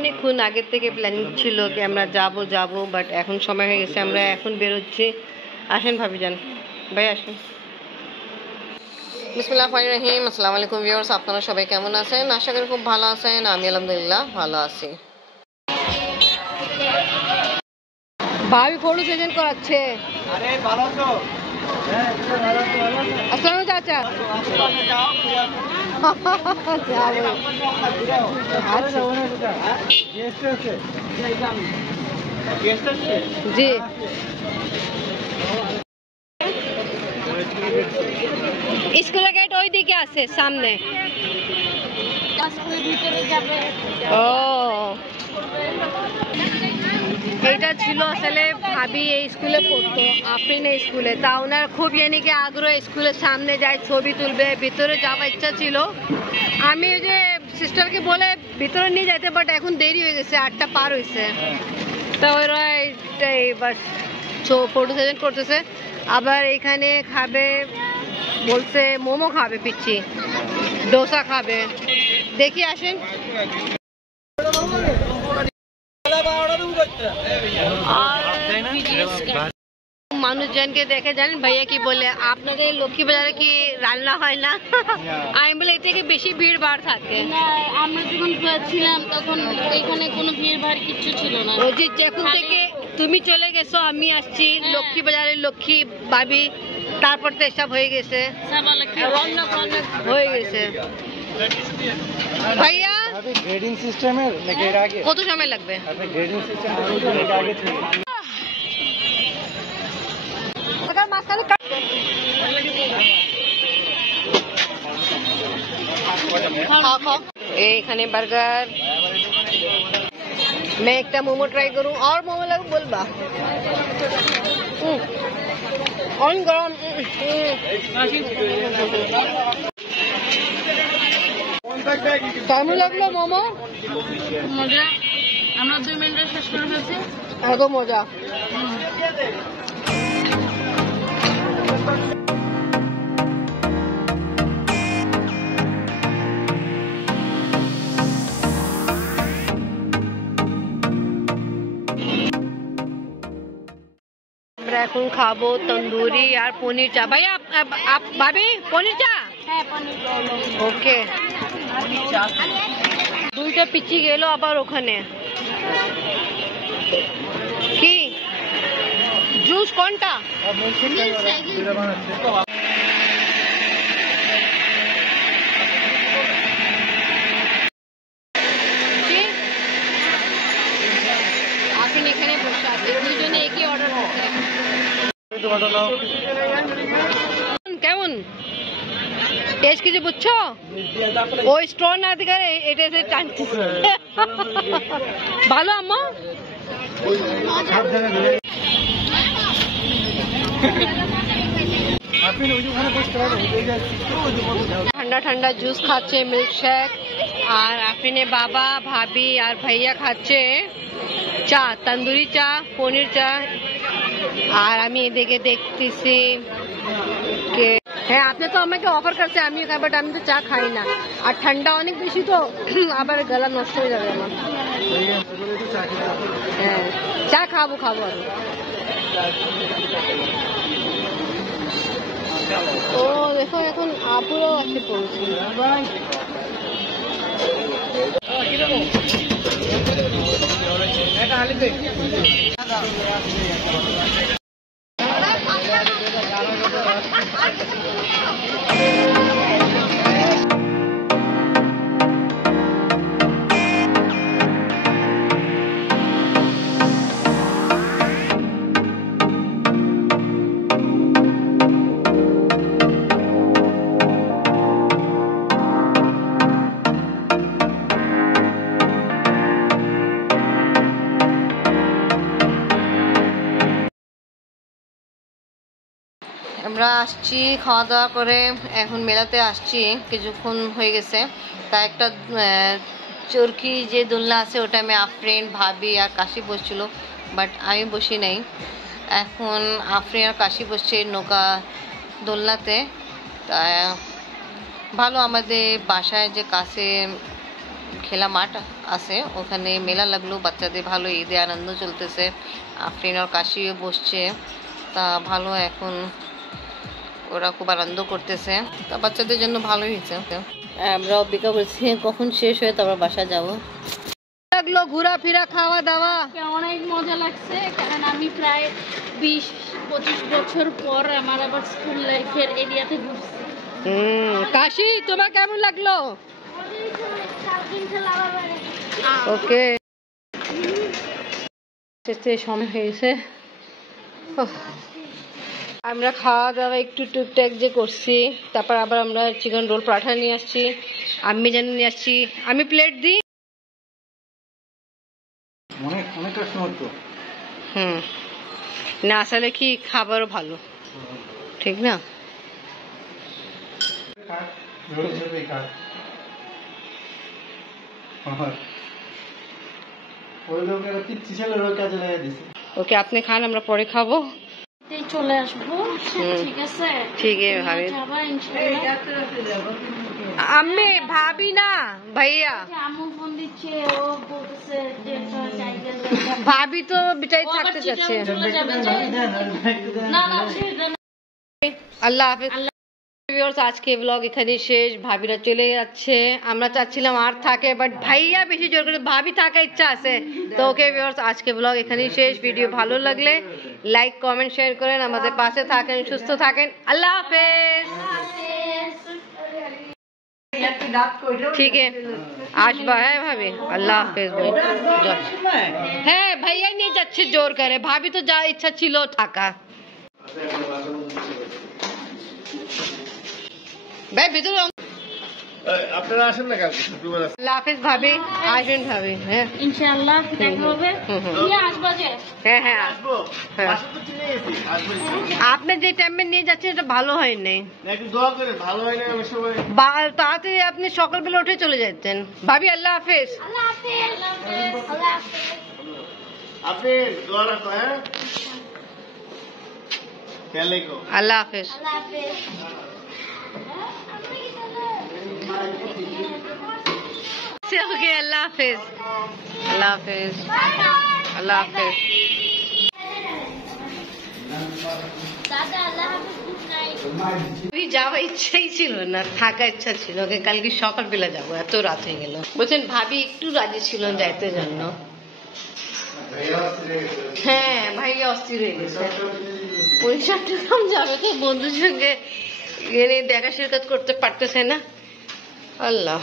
অনেকক্ষণ আগের থেকে প্ল্যানিং ছিল কি আমরা যাব বাট এখন সময় হয়ে গেছে, আমরা এখন বেরোচ্ছি। আসেন ভাবি যান, ভাই আসেন। বিসমিল্লাহির রহমানির রহিম। আসসালামু আলাইকুম ভিউয়ার্স, আপনারা সবাই কেমন আছেন? আশা করি খুব ভালো আছেন। আমি আলহামদুলিল্লাহ ভালো আছি। ভাবি ফটো সেশন করাচ্ছে। আরে ভালো তো। আসসালামু চাচা। জি স্কুলের গেট ওই দিকে আছে সামনে। ও এটা ছিল আসলে ভাবি এই স্কুলে পড়তো, আফরিন এই স্কুলে। তা ওনার খুব ইয়ানিকে আগ্রহ, স্কুলের সামনে যায় ছবি তুলবে, ভিতরে যাওয়ার ইচ্ছা ছিল। আমি ওই যে সিস্টারকে বলে ভিতরে নিয়ে যাইতে, বাট এখন দেরি হয়ে গেছে, 8টা পার হয়েছে। তা ওরা এবার ফটো সেশন করতেছে। আবার এখানে খাবে বলছে, মোমো খাবে, পিচ্ছি ডোসা খাবে। দেখি আসেন। মানুষজনকে দেখে জানেন ভাইয়া কি বলে, আপনাদের লক্ষ্মী বাজারে কি রান্না হয় না? আমি বলে এর থেকে বেশি ভিড় ভাড় থাকে। আমরা যখন ছিলাম তখন এখানে কোনো ভিড় ভাড় কিচ্ছু ছিল না। ওই যে যখন থেকে তুমি চলে গেছো আমি আসছি, লক্ষ্মী বাজারের লক্ষ্মী ভাবি, তারপর তো এসব হয়ে গেছে, হয়ে গেছে। ভাইয়া গ্রেডিং সিস্টেমের নাকি এর আগে? কত সময় লাগবে? আপনি গ্রেডিং সিস্টেম এর আগে ছিল। এখানে বার্গার, मैं एक मोमो ट्राई करूं और मोमो लग बोलबा ऑन गरम কেমন লাগলো মোমো? মজা। আমরা 2 মিনিটে শেষ করে ফেলছি। এত মজা। আমরা এখন খাবো তন্দুরি আর পনির চা। ভাইয়া ভাবি পনির চা? হ্যাঁ, পনির চা। ওকে। দুইটা পিচি গেল আবার ওখানে। কি জুস কোনটা? আপনি এখানে বসে আছেন, দুজনে একই অর্ডার করছে। কেমন টেস্ট কিছু বুঝছো? ওই স্টোর না দিকে এটা এসে টানছি। ভালো আম্মা? ঠান্ডা ঠান্ডা জুস খাচ্ছে, মিল্কশেক। আর আফরিনের বাবা, ভাবি আর ভাইয়া খাচ্ছে চা, তন্দুরি চা, পনির চা। আর আমি এদিকে দেখতেছি কে, হ্যাঁ আপনি তো আমাকে অফার করছে, আমি বাট আমি তো চা খাই না, আর ঠান্ডা অনেক বেশি তো আবার গলা নষ্ট হয়ে যাবে আমার। হ্যাঁ চা খাবো আমি। ও দেখো এখন আপুরও আসতে পড়েছে। আমরা আসছি খাওয়া দাওয়া করে, এখন মেলাতে আসছি, কিছুক্ষণ হয়ে গেছে। তা একটা চরকি যে দোলনা আছে ওটা আমি আফরিন, ভাবি আর কাশি বসছিল, বাট আমি বসি নাই। এখন আফরিন আর কাশি বসছে নৌকা দোলনাতে। তা ভালো, আমাদের বাসায় যে কাছে খেলা মাঠ আছে, ওখানে মেলা লাগলো, বাচ্চাদের ভালো ঈদে আনন্দ চলতেছে। আফরিন আর কাশিও বসছে, তা ভালো, এখন ওরা খুব আনন্দ করতেছে, তা বাচ্চাদের জন্য ভালোই হয়েছে। আমরা অপেক্ষা করছি কখন শেষ হয়ে তারপর বাসা যাব। লাগলো ঘোরাফেরা, খাওয়া দাওয়া? অনেক মজা লাগছে, কারণ আমি প্রায় 20-25 বছর পর আমার আবার স্কুল লাইফের এরিয়াতে ঘুরছি। কাশি, তোমার কেমন লাগলো? ওকে, সময় হয়েছে। আমরা খাওয়া দাওয়া একটু টুকটাক যে করছি, তারপর আবার আমরা চিকেন রোল পরাঠা নিয়ে আসছি, আমি যেন নিয়ে আসছি। আমি প্লেট দিই। অনেক কাস্টমার তো। না আসলে কি খাবারও ভালো, ঠিক না? ওকে, আপনি খান, আমরা পরে খাবো। চলে আসবো, ঠিক আছে? ঠিক আছে ভাবি। আমি ভাবি না ভাইয়া, আম্মু ফোন দিচ্ছে, ও বলতেছে যে ভাবি তো বিটাই থাকতে যাচ্ছে। না আল্লাহ হাফেজ। আজকে ব্লগ এখানে শেষ, ভাবিরা চলে যাচ্ছে। আমরা চাচ্ছিলাম আর থাকে, বাট ভাইয়া বেশি জোর করে, ভাবি থাকার ইচ্ছা আছে। তো ওকে ভিউয়ার্স, আজকে ব্লগ এখানেই শেষ। ভিডিও ভালো লাগলে লাইক কমেন্ট শেয়ার করেন, আমাদের পাশে থাকেন, সুস্থ থাকেন। আল্লাহ হাফেজ। ঠিক আছে, আসবা। হ্যাঁ ভাবি, আল্লাহ হাফেজ। হ্যাঁ, ভাইয়া নিয়ে যাচ্ছে জোর করে, ভাবি তো যা ইচ্ছা ছিল থাকা। ভাই ভিতরে আপনারা আসেন না কালকে শুক্রবার? আল্লাহ হাফেজ ভাবি, আসবেন ভাবি। হ্যাঁ ইনশাআল্লাহ দেখা হবে। তুমি আসবা যে? হ্যাঁ হ্যাঁ আসবো। আপনি যে টাইমে নিয়ে যাচ্ছেন এটা ভালো হয় নাই, একটু দোয়া করেন, ভালো হয় না অনেক সময়। তাড়াতাড়ি আপনি সকালবেলা উঠে চলে যাচ্ছেন। ভাবি আল্লাহ হাফেজ। আপনি দোয়া রাখো। হ্যাঁ, খেয়াল রেখো। আল্লাহ হাফেজ। ওকে, আল্লাহ হাফেজ। আল্লাহ হাফেজ। আল্লাহ হাফেজ। যাওয়ার ইচ্ছাই ছিল না, থাকার ইচ্ছা ছিল। ওকে কালকে সকালবেলা যাবো, এত রাত হয়ে গেল। বলছেন ভাবি একটু রাজি ছিল যাইতে জন্য। হ্যাঁ, ভাইয়া অস্থির হয়ে গেছে। ওই চট্টগ্রাম যাবে তো বন্ধুর সঙ্গে দেখা সাক্ষাৎ করতে পারতেছে না। আল্লাহ।